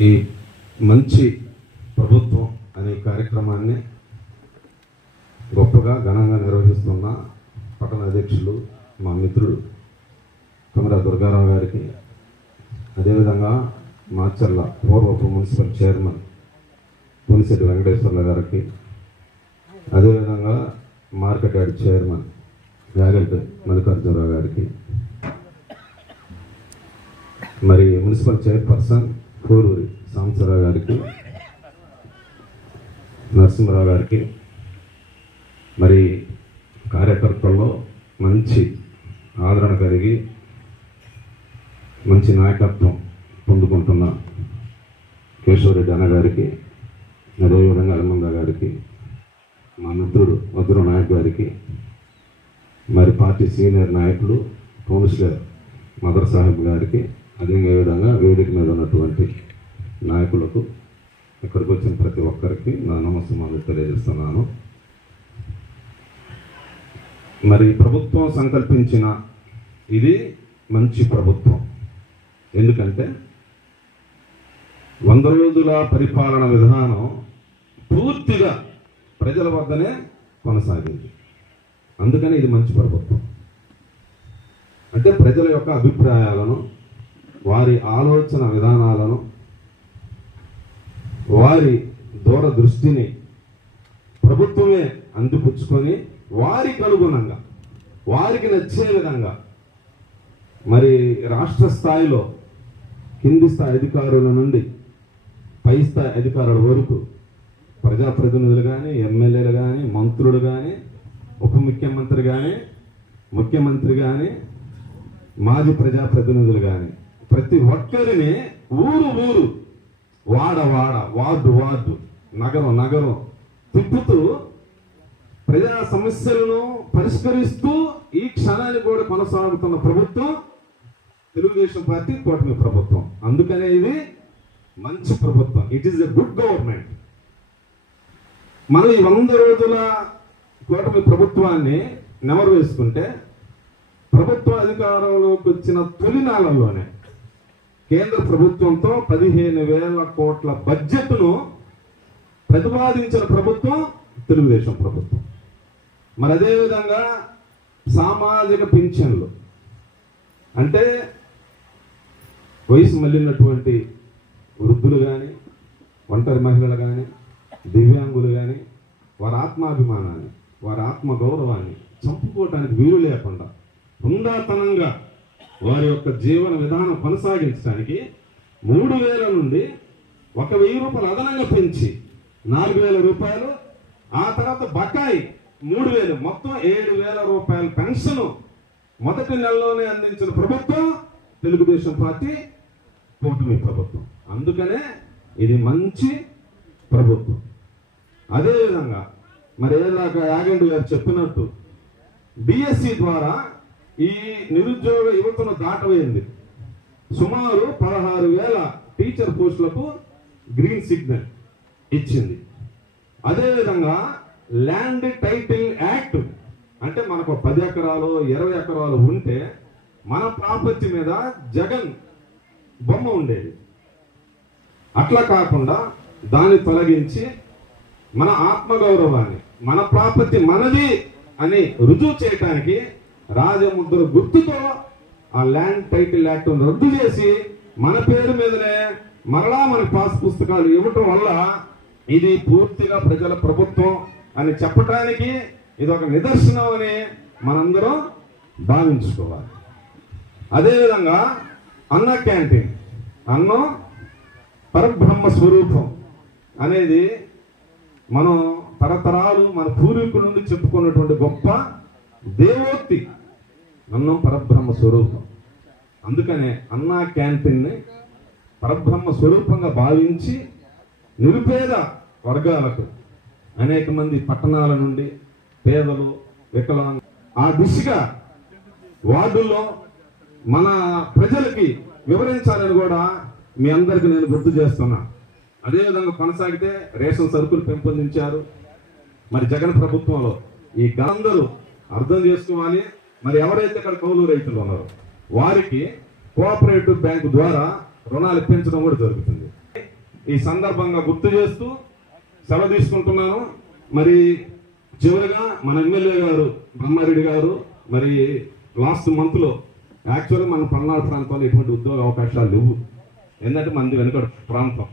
ఈ మంచి ప్రభుత్వం అనే కార్యక్రమాన్ని గొప్పగా ఘనంగా నిర్వహిస్తున్న పట్టణ అధ్యక్షులు మా మిత్రుడు కమరా దుర్గారావు గారికి అదేవిధంగా మాచర్ల పూర్వపు మున్సిపల్ చైర్మన్ పునిశెట్టి వెంకటేశ్వర్ల గారికి అదేవిధంగా market yard chairman Yaganti Mallikarjunarao గారికి మరి మున్సిపల్ చైర్పర్సన్ పూరూరి సాంబశివరావు గారికి నరసింహరావు గారికి మరి కార్యకర్తల్లో మంచి ఆదరణ కలిగి మంచి నాయకత్వం పొందుకుంటున్న కేశవరెడ్డి అన్న గారికి అదేవిధంగా హనుమంత గారికి మా మిత్రుడు మధుర నాయక్ గారికి మరి పార్టీ సీనియర్ నాయకులు కౌన్సిలర్ మదర్ సాహెబ్ గారికి అదేవిధంగా వేదిక మీద ఉన్నటువంటి నాయకులకు ఇక్కడికి వచ్చిన ప్రతి ఒక్కరికి నా నమస్కారాలు తెలియజేస్తున్నాను. మరి ప్రభుత్వం సంకల్పించిన ఇది మంచి ప్రభుత్వం. ఎందుకంటే వంద రోజుల పరిపాలన విధానం పూర్తిగా ప్రజల వద్దనే కొనసాగింది. అందుకని ఇది మంచి ప్రభుత్వం. అంటే ప్రజల యొక్క అభిప్రాయాలను వారి ఆలోచన విధానాలను వారి దూరదృష్టిని ప్రభుత్వమే అందిపుచ్చుకొని వారికి అనుగుణంగా వారికి నచ్చే విధంగా మరి రాష్ట్ర స్థాయిలో కింది స్థాయి అధికారుల నుండి పై స్థాయి అధికారుల వరకు ప్రజాప్రతినిధులు కానీ ఎమ్మెల్యేలు కానీ మంత్రులు కానీ ఉప ముఖ్యమంత్రి కానీ ముఖ్యమంత్రి కానీ మాజీ ప్రజాప్రతినిధులు కానీ ప్రతి ఒక్కరిని ఊరు ఊరు వాడ వాడ వార్డు వార్డు నగరం నగరం తిప్పుతూ ప్రజా సమస్యలను పరిష్కరిస్తూ ఈ క్షణాన్ని కూడా కొనసాగుతున్న ప్రభుత్వం తెలుగుదేశం పార్టీ కూటమి ప్రభుత్వం. అందుకనే ఇది మంచి ప్రభుత్వం. It is a good government మనం ఈ వంద రోజుల కూటమి ప్రభుత్వాన్ని నెమరు వేసుకుంటే ప్రభుత్వ అధికారంలోకి వచ్చిన తొలినాళ్ళలోనే కేంద్ర ప్రభుత్వంతో పదిహేను వేల కోట్ల బడ్జెట్ను ప్రతిపాదించిన ప్రభుత్వం తెలుగుదేశం ప్రభుత్వం. మరి అదేవిధంగా సామాజిక పింఛన్లు. అంటే వయసు మళ్ళినటువంటి వృద్ధులు కానీ ఒంటరి మహిళలు కానీ దివ్యాంగులు వారి ఆత్మాభిమానాన్ని వారి ఆత్మ గౌరవాన్ని చంపుకోవటానికి వీలు లేకుండా హుందాతనంగా వారి యొక్క జీవన విధానం కొనసాగించడానికి మూడు వేల నుండి ఒక వెయ్యి రూపాయలు అదనంగా పెంచి నాలుగు వేల రూపాయలు ఆ తర్వాత బకాయి మూడు వేలు మొత్తం ఏడు వేల రూపాయల పెన్షన్ మొదటి నెలలోనే అందించిన ప్రభుత్వం తెలుగుదేశం పార్టీ కూటమి ప్రభుత్వం. అందుకనే ఇది మంచి ప్రభుత్వం. అదేవిధంగా మరి ఏదాక యాగండి గారు చెప్పినట్టు డిఎస్సి ద్వారా ఈ నిరుద్యోగ యువతను దాటవేయింది సుమారు పదహారు వేల టీచర్ పోస్టులకు గ్రీన్ సిగ్నల్ ఇచ్చింది. అదేవిధంగా ల్యాండ్ టైటిల్ యాక్ట్ అంటే మనకు పది ఎకరాలు ఇరవై ఎకరాలు ఉంటే మన ప్రాపర్టీ మీద జగన్ బొమ్మ ఉండేది. అట్లా కాకుండా దాన్ని తొలగించి మన ఆత్మగౌరవాన్ని మన ప్రాపర్టీ మనది అని రుజువు చేయటానికి రాజముద్ర గుర్తుతో ఆ ల్యాండ్ టైటిల్ యాక్ట్ రద్దు చేసి మన పేరు మీదనే మరలా మన పాస్ పుస్తకాలు ఇవ్వటం వల్ల ఇది పూర్తిగా ప్రజల ప్రభుత్వం అని చెప్పటానికి ఇది ఒక నిదర్శనం అని మనందరం భావించుకోవాలి. అదేవిధంగా అన్న క్యాంటీన్ అన్నం పరబ్రహ్మ స్వరూపం అనేది మనం తరతరాలు మన పూర్వీకుల నుండి చెప్పుకున్నటువంటి గొప్ప దేవోక్తి అన్నం పరబ్రహ్మ స్వరూపం. అందుకనే అన్నా క్యాంటీన్ని పరబ్రహ్మ స్వరూపంగా భావించి నిరుపేద వర్గాలకు అనేక మంది పట్టణాల నుండి పేదలు వికలాంగ ఆ దిశగా వార్డుల్లో మన ప్రజలకి వివరించాలని కూడా మీ అందరికి నేను గుర్తు చేస్తున్నా. అదేవిధంగా కొనసాగితే రేషన్ సరుకులు పెంపొందించారు. మరి జగన్ ప్రభుత్వంలో ఈ గందరూ అర్థం చేసుకోవాలి. మరి ఎవరైతే ఇక్కడ కౌలు రైతులు ఉన్నారో వారికి కోఆపరేటివ్ బ్యాంకు ద్వారా రుణాలు ఇప్పించడం కూడా జరుగుతుంది. ఈ సందర్భంగా గుర్తు చేస్తూ సెలవు తీసుకుంటున్నాను. మరి చివరిగా మన ఎమ్మెల్యే గారు బ్రహ్మారెడ్డి గారు మరి లాస్ట్ మంత్లో యాక్చువల్గా మన పల్నాడు ప్రాంతంలో ఎటువంటి ఉద్యోగ అవకాశాలు లేవు. ఎందుకంటే మనది వెనుక ప్రాంతం.